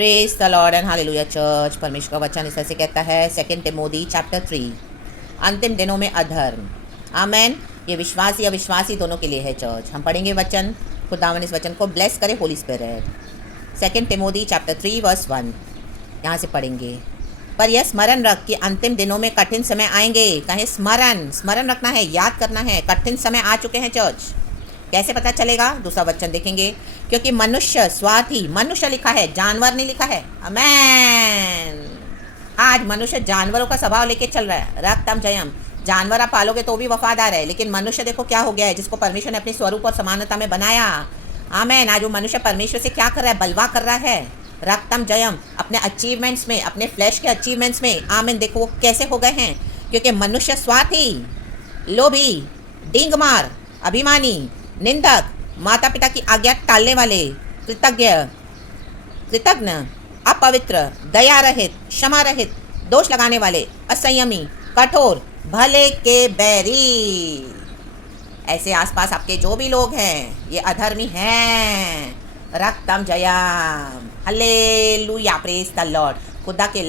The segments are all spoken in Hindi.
Praise the Lord and hallelujah church. परमेश्वर का वचन इस तरह से कहता है 2 तिमोथी चैप्टर 3, अंतिम दिनों में अधर्म। आमेन। ये विश्वासी अविश्वासी दोनों के लिए है चर्च। हम पढ़ेंगे वचन, खुदावन इस वचन को ब्लेस करे holy spirit. 2 Timothy chapter 3 verse 1 यहाँ से पढ़ेंगे। पर यह स्मरण रख कि अंतिम दिनों में कठिन समय आएंगे। कहें स्मरण रखना है, याद करना है। कठिन समय आ चुके हैं चर्च। कैसे पता चलेगा? दूसरा वचन देखेंगे। क्योंकि मनुष्य स्वार्थी, मनुष्य लिखा है, जानवर नहीं लिखा है। आमेन। आज मनुष्य जानवरों का स्वभाव लेके चल रहा है। रक्तम जयम। जानवर आप पालोगे तो भी वफादार है, लेकिन मनुष्य देखो क्या हो गया है, जिसको परमेश्वर ने अपने स्वरूप और समानता में बनाया। आमेन। आज वो मनुष्य परमेश्वर से क्या कर रहा है? बलवा कर रहा है। रक्तम जयम। अपने अचीवमेंट्स में, अपने फ्लैश के अचीवमेंट्स में। आमेन। देखो वो कैसे हो गए हैं। क्योंकि मनुष्य स्वार्थी, लोभी, डींगमार, अभिमानी, निंदक, माता पिता की आज्ञा टालने वाले, कृतज्ञ, अपवित्र, दया रहित, क्षमा रहित, दोष लगाने वाले, असंयमी, कठोर, भले के बैरी। ऐसे आसपास आपके जो भी लोग हैं ये अधर्मी हैं। रक्तम जयम। हालेलुया। Praise the Lord. खुदा के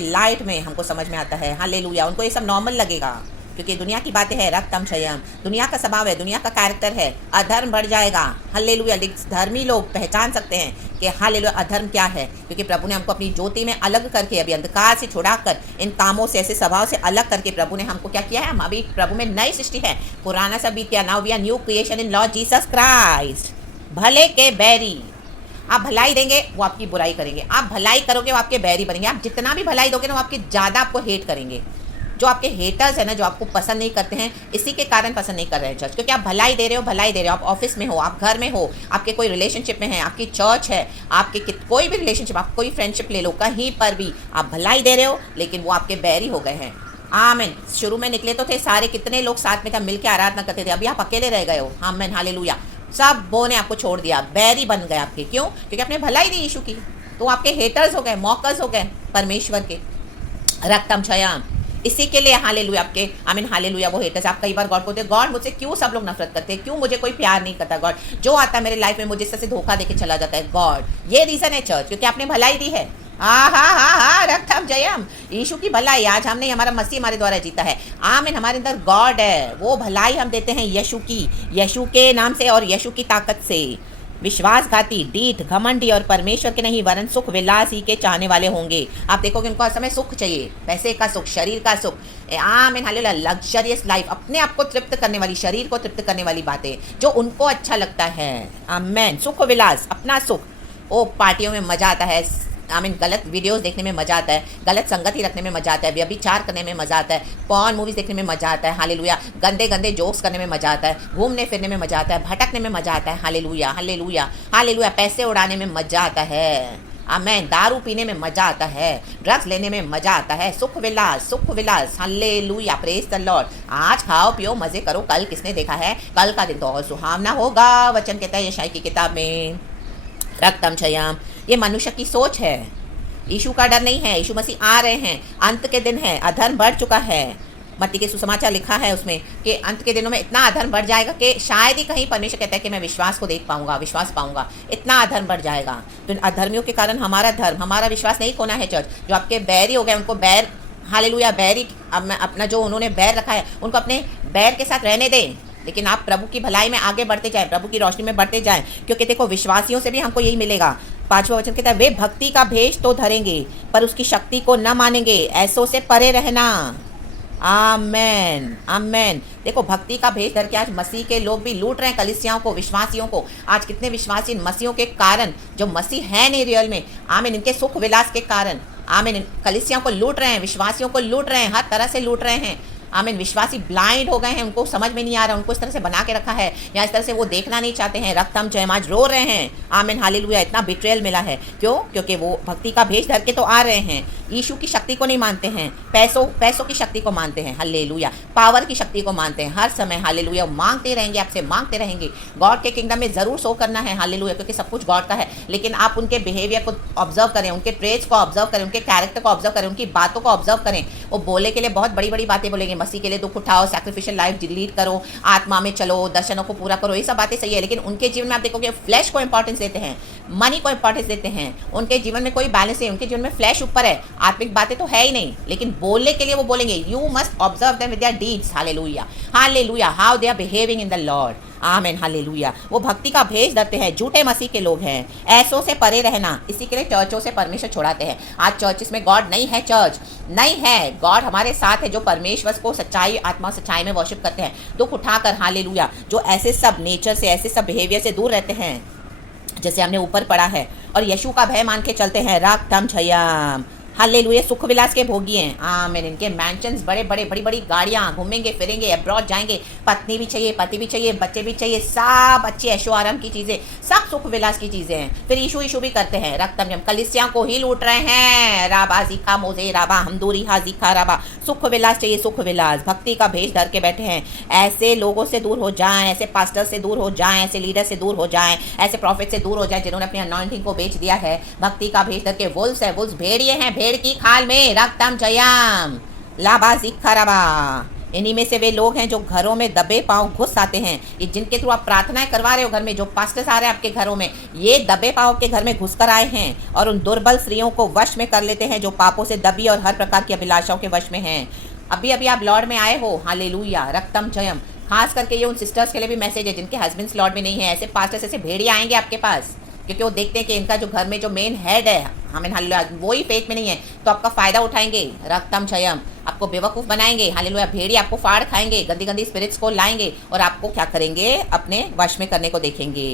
लाइट में हमको समझ में आता है। हालेलुया। उनको ये सब नॉर्मल लगेगा क्योंकि दुनिया की बातें हैं। रक्तम क्षयम। दुनिया का स्वभाव है, दुनिया का कैरेक्टर है। अधर्म बढ़ जाएगा। हालेलुया। धर्मी लोग पहचान सकते हैं कि हालेलुया अधर्म क्या है, क्योंकि प्रभु ने हमको अपनी ज्योति में अलग करके, अभी अंधकार से छुड़ाकर, इन कामों से, ऐसे स्वभाव से अलग करके प्रभु ने हमको क्या किया है? हम अभी प्रभु में नई सृष्टि है। पुराना सब बीत गया। Now we are new creation in Lord Jesus Christ. भले के बैरी। आप भलाई देंगे वो आपकी बुराई करेंगे। आप भलाई करोगे वो आपके बैरी बनेंगे। आप जितना भी भलाई दोगे ना वो आपकी ज़्यादा आपको हेट करेंगे। जो आपके हेटर्स है ना, जो आपको पसंद नहीं करते हैं, इसी के कारण पसंद नहीं कर रहे हैं चर्च, क्योंकि आप भलाई दे रहे हो। आप ऑफिस में हो, आप घर में हो, आपके कोई रिलेशनशिप में है, आपकी चर्च है, आपके कोई भी रिलेशनशिप, आप कोई फ्रेंडशिप ले लो, कहीं पर भी आप भलाई दे रहे हो, लेकिन वो आपके बैरी हो गए हैं। आमेन। शुरू में निकले तो थे सारे, कितने लोग साथ में मिल के आराधना करते थे, अभी आप अकेले रह गए हो। आमेन। हालेलुया। सब वो ने आपको छोड़ दिया, बैरी बन गए आपके। क्यों? क्योंकि आपने भलाई दी यीशु की, तो आपके हेटर्स हो गए, मॉकर्स हो गए परमेश्वर के। रक्तम क्षयाम। इसी के लिए हालेलुया आपके, आमीन हालेलुया, वो हेटर्स। आप कई बार गॉड को बोलते हैं, गॉड मुझसे क्यों सब लोग नफरत करते हैं, क्यों मुझे कोई प्यार नहीं करता, गॉड जो आता है मेरे लाइफ में मुझे इस तरह से धोखा देके चला जाता है। गॉड ये रीजन है चर्च, क्योंकि आपने भलाई दी है। हाँ रक्तम जयम। यीशु की भलाई आज हमने, हमारा मसीह हमारे द्वारा जीता है। आमीन। हमारे अंदर गॉड है, वो भलाई हम देते हैं यीशु की, यीशु के नाम से और यीशु की ताकत से। विश्वासघाती, डीठ, घमंडी और परमेश्वर के नहीं वरन सुख विलास ही के चाहने वाले होंगे। आप देखोगे उनको हर समय सुख चाहिए, पैसे का सुख, शरीर का सुख। आमीन हालेलुया। लग्जरियस लाइफ, अपने आप को तृप्त करने वाली, शरीर को तृप्त करने वाली बातें जो उनको अच्छा लगता है। आमीन। सुख विलास, अपना सुख। ओ पार्टियों में मजा आता है। आमीन। गलत वीडियोस देखने में मजा आता है, गलत संगति रखने में मजा आता है, व्यभिचार करने में मजा आता है, पॉर्न मूवीज देखने में मजा आता है। हालेलुया। गंदे गंदे जोक्स करने में मजा आता है, घूमने फिरने में मजा आता है, भटकने में मजा आता है। Hallelujah hallelujah hallelujah. पैसे उड़ाने में मजा आता है। आमीन। दारू पीने में मजा आता है, ड्रग्स लेने में मजा आता है। सुख विलास। हालेलुया। Praise the Lord. आज खाओ पियो मजे करो, कल किसने देखा है? कल का दिन तो और सुहावना होगा। वचन कहता है यशायाह की किताब में। रक्तम क्षयाम। ये मनुष्य की सोच है। यीशु का डर नहीं है। यीशु मसीह आ रहे हैं, अंत के दिन है, अधर्म बढ़ चुका है। मत्ती के सुसमाचार लिखा है उसमें कि अंत के दिनों में इतना अधर्म बढ़ जाएगा कि शायद ही कहीं परमेश्वर कहता है कि मैं विश्वास को देख पाऊंगा, विश्वास पाऊंगा। इतना अधर्म बढ़ जाएगा। तो इन अधर्मियों के कारण हमारा धर्म, हमारा विश्वास नहीं खोना है चर्च। जो आपके बैरी हो गए उनको बैर, हालेलुया, बैरी अपना जो उन्होंने बैर रखा है उनको अपने बैर के साथ रहने दें, लेकिन आप प्रभु की भलाई में आगे बढ़ते जाएं, प्रभु की रोशनी में बढ़ते जाएं। क्योंकि देखो विश्वासियों से भी हमको यही मिलेगा। 5वां वचन कहता है, वे भक्ति का भेष तो धरेंगे पर उसकी शक्ति को न मानेंगे, ऐसों से परे रहना। आमेन आमेन। देखो भक्ति का भेष धर के आज मसीह के लोग भी लूट रहे हैं कलीसियाओं को, विश्वासियों को। आज कितने विश्वासी मसीहों के कारण, जो मसीह है नहीं रियल में, आमीन, इनके सुख विलास के कारण, आमीन, कलीसियाओं को लूट रहे हैं, विश्वासियों को लूट रहे हैं, हर तरह से लूट रहे हैं। आमीन। विश्वासी ब्लाइंड हो गए हैं, उनको समझ में नहीं आ रहा, उनको इस तरह से बना के रखा है, या इस तरह से वो देखना नहीं चाहते हैं। रक्तम जयम। आज रो रहे हैं। आमीन हालेलुया। इतना बिट्रेयल मिला है। क्यों? क्योंकि वो भक्ति का भेष धर के तो आ रहे हैं, यीशु की शक्ति को नहीं मानते हैं, पैसों की शक्ति को मानते हैं। हालेलुया। पावर की शक्ति को मानते हैं हर समय। हालेलुया। मांगते रहेंगे, आपसे मांगते रहेंगे। गॉड के किंगडम में जरूर शो करना है। हालेलुया। क्योंकि सब कुछ गॉड का है, लेकिन आप उनके बिहेवियर को ऑब्जर्व करें, उनके ट्रेट्स को ऑब्जर्व करें, उनके कैरेक्टर को ऑब्जर्व करें, उनकी बातों को ऑब्जर्व करें। वो बोले के लिए बहुत बड़ी बड़ी बातें बोलेंगे, मसीह के लिए दुख उठाओ, सैक्रिफिशियल लाइफ लीड करो, आत्मा में चलो, दर्शनों को पूरा करो, ये सब बातें सही है, लेकिन उनके जीवन में आप देखोगे फ्लैश को इंपॉर्टेंस देते हैं, मनी को इंपॉर्टेंस देते हैं, उनके जीवन में कोई बैलेंस नहीं, उनके जीवन में फ्लैश ऊपर है, आत्मिक बातें तो है ही नहीं, लेकिन बोलने के लिए वो बोलेंगे। You must observe them with their deeds. Hallelujah, hallelujah, how they are behaving in the Lord. Amen, hallelujah. वो भक्ति का भेष धरते हैं, झूठे मसीह के लोग हैं। ऐसों से परे रहना, इसी के लिए चर्चों से परमेश्वर छुड़ाते हैं। आज चर्चिस में गॉड नहीं है, चर्च नहीं है, गॉड हमारे साथ है, जो परमेश्वर को सच्चाई, आत्मा सच्चाई में वर्शिप करते हैं, दुख उठाकर। हालेलुया, जो ऐसे सब नेचर से, ऐसे सब बिहेवियर से दूर रहते हैं जैसे हमने ऊपर पढ़ा है, और यीशु का भय मान के चलते हैं। राग तम छयाम, हालेलुया, सुख विलास के भोगी हैं। आमीन। इनके मैंशंस बड़े बड़े, बड़ी बड़ी गाड़ियाँ, घूमेंगे फिरेंगे, अब्रॉड जाएंगे, पत्नी भी चाहिए, पति भी चाहिए, बच्चे भी चाहिए, सब अच्छे ऐशो आराम की चीज़ें, सब सुख विलास की चीज़ें हैं। फिर यीशु यीशु भी करते हैं। रक्तम जम कलिसिया को ही लूट रहे हैं। राबा जीखा मोजे राबा हमदूरी हा जीखा राबा, सुख विलास चाहिए, सुख विलास, भक्ति का भेष धर के बैठे हैं। ऐसे लोगों से दूर हो जाएं, ऐसे पास्टर से दूर हो जाएं, ऐसे लीडर से दूर हो जाएं, ऐसे प्रॉफिट से दूर हो जाएं जिन्होंने अपनी अनॉइंटिंग को बेच दिया है। भक्ति का भेष धर के वुल्स है, वुल्स भेड़िए हैं, भेड़ की खाल में। रक्तम जयाम लाबा जिखराबा, इन्हीं में से वे लोग हैं जो घरों में दबे पांव घुस आते हैं। ये जिनके थ्रू आप प्रार्थनाएं करवा रहे हो घर में, जो पास्टर्स आ रहे हैं आपके घरों में, ये दबे पांव के घर में घुस कर आए हैं और उन दुर्बल स्त्रियों को वश में कर लेते हैं जो पापों से दबी और हर प्रकार की अभिलाषाओं के वश में हैं। अभी अभी आप लॉर्ड में आए हो, हालेलुया, रक्तम जयम। खास करके ये उन सिस्टर्स के लिए भी मैसेज है जिनके हस्बैंड्स लॉर्ड में नहीं है। ऐसे पास्टर्स, ऐसे भेड़िए आएंगे आपके पास, क्योंकि वो देखते हैं कि इनका जो घर में जो मेन हेड है, हमें हालेलुया, वो ही फेथ में नहीं है, तो आपका फायदा उठाएंगे। रक्तम छयम, आपको बेवकूफ़ बनाएंगे। हालेलुया, भेड़िए आपको फाड़ खाएंगे, गंदी गंदी स्पिरिट्स को लाएंगे और आपको क्या करेंगे, अपने वश में करने को देखेंगे।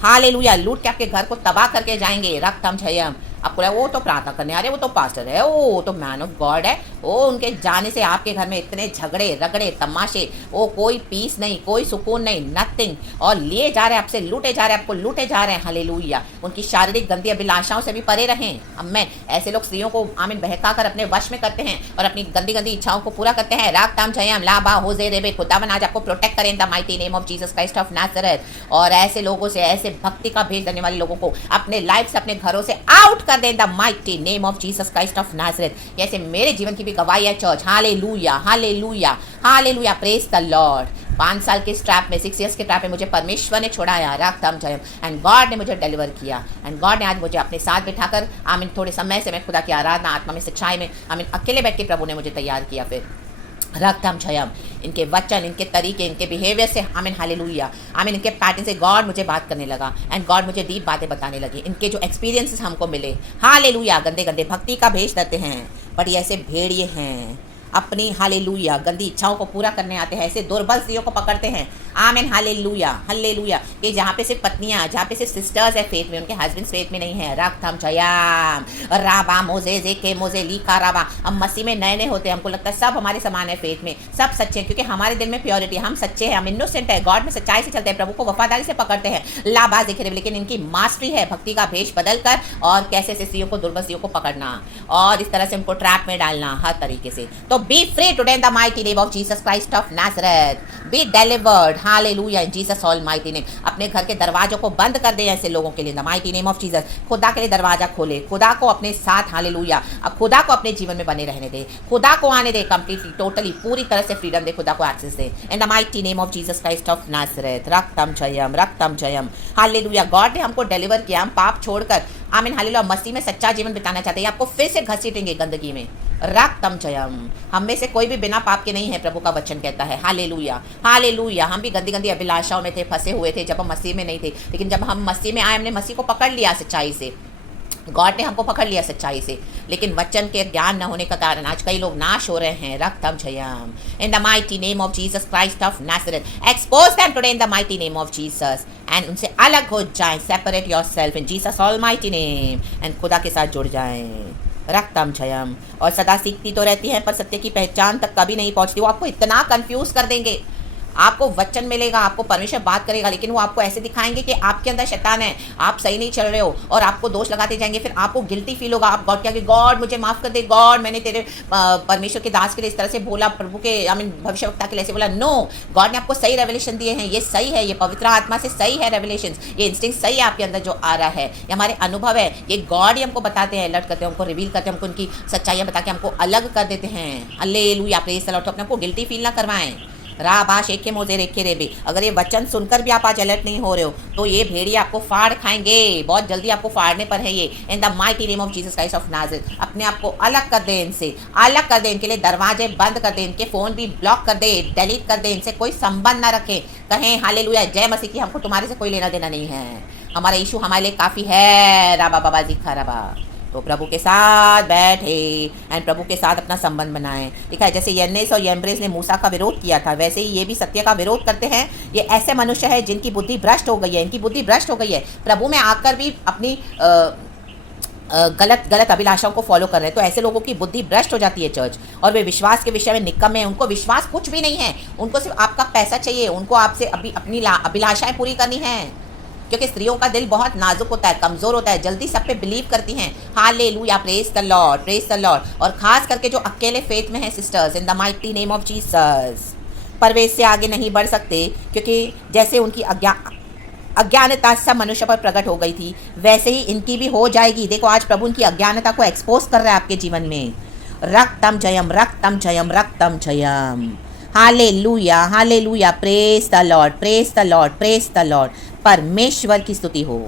हालेलुया, लूट के आपके घर को तबाह करके जाएंगे। रक्तम छयम, आपको लगा वो तो प्रार्थना करने आ रहे, वो तो पास्टर है, वो तो मैन ऑफ गॉड है, वो उनके जाने से आपके घर में इतने झगड़े रगड़े तमाशे, वो कोई पीस नहीं, कोई सुकून नहीं, नथिंग, और लिए जा रहे हैं आपसे, लूटे जा रहे हैं, आपको लूटे जा रहे हैं। हालेलुया, उनकी शारीरिक गंदी अभिलाषाओं से भी परे रहें। अब मैं ऐसे लोग स्त्रियों को आमीन बहका कर अपने वश में करते हैं और अपनी गंदी गंदी इच्छाओं को पूरा करते हैं। राग ताम जयम लाबा होजे रेबे, खुदावन आज आपको प्रोटेक्ट करें इन the mighty name of Jesus Christ of Nazareth. और ऐसे लोगों से, ऐसे भक्ति का भेष देने वाले लोगों को अपने लाइफ से, अपने घरों से आउट कर दें the mighty name of Jesus Christ of Nazareth. ऐसे मेरे जीवन की भी गवाही है church. Hallelujah, hallelujah, hallelujah, praise the Lord. 5 साल के स्ट्रैप में, 6 इयर्स के ट्रैप में मुझे परमेश्वर ने छोड़ाया, रागतम जयम, एंड गॉड ने मुझे डिलीवर किया। एंड गॉड ने आज मुझे अपने साथ बिठाकर आमीन थोड़े समय से मैं खुदा की आराधना आत्मा में, सच्चाई में, आमीन अकेले बैठ के प्रभु ने मुझे तैयार किया। फिर रक्तम छयम, इनके वचन, इनके तरीके, इनके बिहेवियर से, आमीन हालेलुया, आमीन इनके पैटर्न से गॉड मुझे बात करने लगा एंड गॉड मुझे डीप बातें बताने लगी। इनके जो एक्सपीरियंसेस हमको मिले, हालेलुया, गंदे गंदे भक्ति का भेष देते हैं, बट ये ऐसे भेड़िए हैं, अपनी हालेलुया गंदी इच्छाओं को पूरा करने आते हैं, ऐसे दुर्बल स्त्रियों को पकड़ते हैं। आमीन हालेलुया, हालेलुया, कि जहाँ पे सिर्फ पत्नियाँ, जहाँ पे सिर्फ सिस्टर्स है फेथ में, उनके हस्बैंड्स फेथ में नहीं है। रागथम जयाम राबा मोजे जे के मोजे लीका राबा। हम मसीह में नए नए होते हैं, हमको लगता है सब हमारे समान है फेथ में, सब सच्चे हैं, क्योंकि हमारे दिल में प्योरिटी, हम सच्चे हैं, हम इनोसेंट है, गॉड में सच्चाई से चलते हैं, प्रभु को वफादारी से पकड़ते हैं। लाबा दिखे, लेकिन इनकी मास्टरी है भक्ति का भेष बदल कर और कैसे ऐसे स्त्रियों को, दुर्बल स्त्रियों को पकड़ना और इस तरह से उनको ट्रैप में डालना हर तरीके से। तो B free today in the mighty name of Jesus Christ of Nazareth, be delivered, hallelujah, in Jesus almighty name. अपने घर के दरवाजों को बंद कर दे ऐसे लोगों के लिए, the mighty name of Jesus. खुदा के लिए दरवाजा खोले, खुदा को अपने साथ, हालेलुया, अब खुदा को अपने जीवन में बने रहने दे, खुदा को आने दे, कंप्लीटली टोटली पूरी तरह से फ्रीडम दे, खुदा को एक्सेस दे, in the mighty name of Jesus Christ of Nazareth. रक्तम जयम, रक्तम जयम, हालेलुया। गॉड ने हमको डिलीवर किया, हम पाप छोड़कर आमीन हालेलुया मसीह में सच्चा जीवन बिताना चाहते हैं, आपको फिर से घसीटेंगे गंदगी में। रक्तम जयम, हम में से कोई भी बिना पाप के नहीं है, प्रभु का वचन कहता है। Hallelujah, hallelujah. हम भी गंदी गंदी अभिलाषाओं में थे, फंसे हुए थे जब हम मसीह में नहीं थे, लेकिन जब हम मसीह में आए, हमने मसीह को पकड़ लिया सच्चाई से, गॉड ने हमको पकड़ लिया सच्चाई से, लेकिन वचन के ज्ञान न होने का कारण आज कई लोग नाश हो रहे हैं। रक्तम जयम, in the mighty name of Jesus Christ of Nazareth, expose them today in the mighty name of Jesus, and उनसे अलग हो जाएं, separate yourself in Jesus almighty name, and खुदा के साथ जुड़ जाएं। रक्तम जयम। और सदा सीखती तो रहती हैं, पर सत्य की पहचान तक कभी नहीं पहुंचती। वो आपको इतना कंफ्यूज कर देंगे, आपको वचन मिलेगा, आपको परमेश्वर बात करेगा, लेकिन वो आपको ऐसे दिखाएंगे कि आपके अंदर शैतान है, आप सही नहीं चल रहे हो, और आपको दोष लगाते जाएंगे। फिर आपको गिल्टी फील होगा, आप गॉड के आगे, गॉड मैंने माफ़ कर दे, गॉड मैंने तेरे परमेश्वर के दास के लिए इस तरह से बोला, प्रभु के आमीन भविष्यवक्ता के लिए ऐसे बोला। नो, गॉड ने आपको सही रेवलेशन दिए हैं, ये सही है, ये पवित्र आत्मा से सही है रेवलेशन, ये इंस्टिंक्ट सही है आपके अंदर जो आ रहा है, ये हमारे अनुभव है, ये गॉड ही हमको बताते हैं, अलर्ट करते हैं, हमको रिवील करते हैं, हमको उनकी सच्चाइयाँ बता के हमको अलग कर देते हैं। Hallelujah, praise the Lord. तो अपने को गिल्टी फील ना करवाएं, राबा शेखे मोजे रेखे रेबे। अगर ये वचन सुनकर भी आप आज अलर्ट नहीं हो रहे हो तो ये भेड़िए आपको फाड़ खाएंगे, बहुत जल्दी आपको फाड़ने पर है ये। इन the mighty name of Jesus Christ of Nazareth, अपने आप को अलग कर दे इनसे, अलग कर दे, इनके लिए दरवाजे बंद कर दे, इनके फ़ोन भी ब्लॉक कर दे, डिलीट कर दे, इनसे कोई संबंध ना रखे। कहें हालेलुया, जय मसीह की, हमको तुम्हारे से कोई लेना देना नहीं है, हमारा यीशु हमारे लिए काफ़ी है। राबा बाबा जीखा रबा। तो प्रभु के साथ बैठे एंड प्रभु के साथ अपना संबंध बनाएं। लिखा है जैसे यन्नेस और यम्ब्रेस ने मूसा का विरोध किया था, वैसे ही ये भी सत्य का विरोध करते हैं। ये ऐसे मनुष्य है जिनकी बुद्धि भ्रष्ट हो गई है, इनकी बुद्धि भ्रष्ट हो गई है, प्रभु में आकर भी अपनी गलत अभिलाषाओं को फॉलो कर रहे हैं। तो ऐसे लोगों की बुद्धि भ्रष्ट हो जाती है चर्च, और वे विश्वास के विषय में निकम्मे हैं। उनको विश्वास कुछ भी नहीं है, उनको सिर्फ आपका पैसा चाहिए, उनको आपसे अपनी अभिलाषाएं पूरी करनी है। क्योंकि स्त्रियों का दिल बहुत नाजुक होता है, कमज़ोर होता है, जल्दी सब पे बिलीव करती हैं। Hallelujah, praise the Lord, praise the Lord. और खास करके जो अकेले फेथ में है sisters, in the mighty name of Jesus, पर वे इससे आगे नहीं बढ़ सकते, क्योंकि जैसे उनकी अज्ञानता सब मनुष्य पर प्रकट हो गई थी, वैसे ही इनकी भी हो जाएगी। देखो आज प्रभु उनकी अज्ञानता को एक्सपोज कर रहा है आपके जीवन में। रक्तम जयम, रक्तम जयम, रक्तम जयम। Hallelujah, hallelujah, praise the Lord, praise the Lord, praise the Lord. परमेश्वर की स्तुति हो।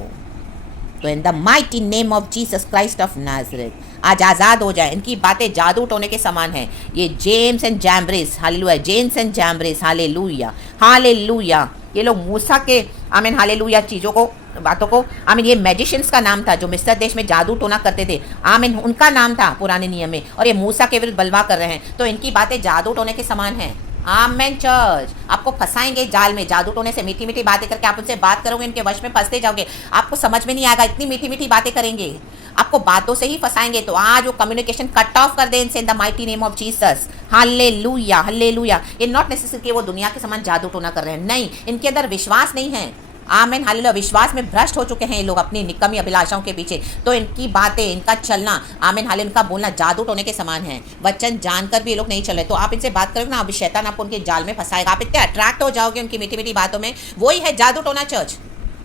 तो in the mighty name of Jesus Christ of Nazareth आज आज़ाद हो जाए। इनकी बातें जादू टोने के समान हैं। ये James and Jambres, hallelujah, James and Jambres, hallelujah, hallelujah. ये लोग मूसा के आमीन हालेलुया चीज़ों को, बातों को, आमीन, ये मैजिशियंस का नाम था जो मिस्र देश में जादू टोना करते थे, आमीन, उनका नाम था पुराने नियम में, और ये मूसा के विरुद्ध बलवा कर रहे हैं। तो इनकी बातें जादू टोने के समान हैं। आमेन चर्च, आपको फंसाएंगे जाल में, जादू टोने से मीठी मीठी बातें करके आप उनसे बात करोगे, इनके वश में फंसते जाओगे, आपको समझ में नहीं आएगा, इतनी मीठी मीठी बातें करेंगे, आपको बातों से ही फंसाएंगे। तो आज वो कम्युनिकेशन कट ऑफ कर दे इनसे इन the mighty name of Jesus. Hallelujah, hallelujah. ये नॉट नेसेसरी कि वो दुनिया के समान जादू टोना कर रहे हैं, नहीं, इनके अंदर विश्वास नहीं है। आमेन, हालेलुया। विश्वास में भ्रष्ट हो चुके हैं ये लोग अपनी निकम्मी अभिलाषाओं के पीछे। तो इनकी बातें, इनका चलना, आमेन, हालेलुया, इनका बोलना जादू टोने के समान है। वचन जानकर भी ये लोग नहीं चल रहे। तो आप इनसे बात करोगे ना, अभी शैतान आपको उनके जाल में फंसाएगा, आप इतने अट्रैक्ट हो जाओगे उनकी मीठी मीठी बातों में। वही है जादू टोना church.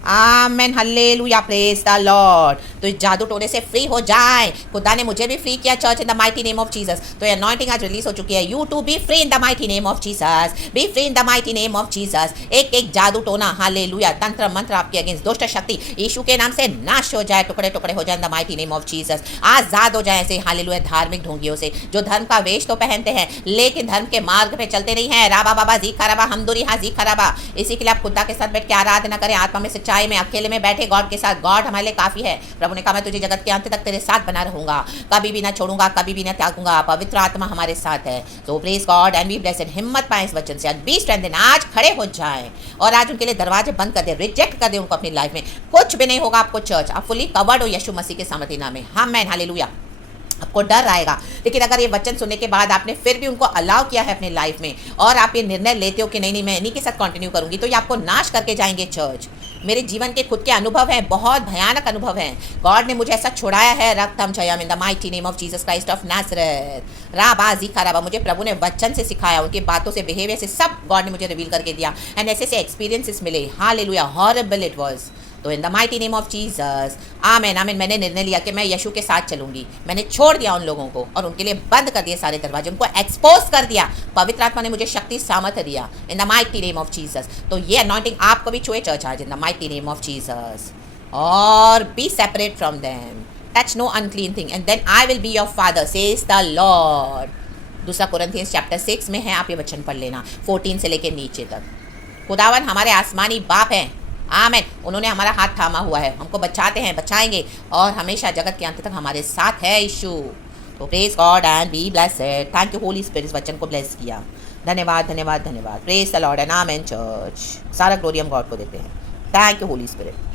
Amen, hallelujah, praise the Lord. तो इस जादू टोने से फ्री हो जाए। खुदा ने मुझे भी फ्री किया church in the mighty name of Jesus. तो ये अनॉइंटिंग आज रिलीज हो चुकी है। You to be free in the mighty name of Jesus, be free in the mighty name of Jesus. एक एक जादू टोना, हालेलुया, तंत्र मंत्र आपके अगेंस्ट, दुष्ट शक्ति यीशु के नाम से नाश हो जाए, टुकड़े टुकड़े हो जाए in the mighty name of Jesus. आजाद हो जाए ऐसे, हालेलुया, धार्मिक ढोंगियों से जो धर्म का वेश तो पहनते हैं लेकिन धर्म के मार्ग पे चलते नहीं है। राबा बाबा जी खराबा, हमदुरी हाँ जी खराबा। इसी के लिए आप खुदा के साथ बैठ के आराधना करें, आत्मा में, सच्चाई में, अकेले में बैठे गॉड के साथ। गॉड हमारे लिए काफी है। प्रभु ने कहा मैं तुझे जगत के अंत तक तेरे साथ बना रहूंगा, कभी भी ना छोड़ूंगा, कभी भी ना त्यागूंगा। पवित्र आत्मा हमारे साथ है। So praise God and be blessed. हिम्मत पाएं इस वचन से, आज बी स्ट्रेंथन, आज खड़े हो जाएं और आज उनके लिए दरवाजे बंद कर दे, रिजेक्ट कर दे उनको अपनी लाइफ में। कुछ भी नहीं होगा आपको चर्च, आप फुली कवर्ड हो यीशु मसीह के सामर्थ्य नाम में। हाँ मैन, हालेलुया। आपको डर आएगा, लेकिन अगर ये वचन सुनने के बाद आपने फिर भी उनको अलाउ किया है अपनी लाइफ में और आप ये निर्णय लेते हो कि नहीं नहीं मैं इन्हीं के साथ कंटिन्यू करूंगी, तो ये आपको नाश करके जाएंगे चर्च। मेरे जीवन के खुद के अनुभव हैं, बहुत भयानक अनुभव हैं। गॉड ने मुझे ऐसा छुड़ाया है। रक्तम जयम in the mighty name of Jesus Christ of Nazareth. राबा जीखा राबा, मुझे प्रभु ने वचन से सिखाया, उनकी बातों से, बिहेवियर से, सब गॉड ने मुझे रिवील करके दिया एंड ऐसे ऐसे एक्सपीरियंसेस मिले। Hallelujah, horrible it was. तो in the mighty name of Jesus, amen, amen. मैंने निर्णय लिया कि मैं यीशु के साथ चलूंगी। मैंने छोड़ दिया उन लोगों को और उनके लिए बंद कर दिए सारे दरवाजे, उनको एक्सपोज कर दिया। पवित्र आत्मा ने मुझे शक्ति सामर्थ्य दिया in the mighty name of Jesus. तो ये अनॉइंटिंग आपको भी छुए चर्च आज in the mighty name of Jesus. और be separate from them, touch no unclean thing and then I will be your father says the Lord. दूसरा कोरिन्थियंस चैप्टर 6 में है, आप ये वचन पढ़ लेना 14 से लेकर नीचे तक। खुदावन हमारे आसमानी बाप हैं, आमेन। उन्होंने हमारा हाथ थामा हुआ है, हमको बचाते हैं, बचाएंगे और हमेशा जगत के अंत तक हमारे साथ है यीशु। तो praise God and be blessed. Thank you Holi spirit, इस वचन को ब्लेस किया। धन्यवाद, धन्यवाद, धन्यवाद। Praise the Lord and amen church. सारा ग्लोरी हम गॉड को देते हैं। Thank you Holi spirit.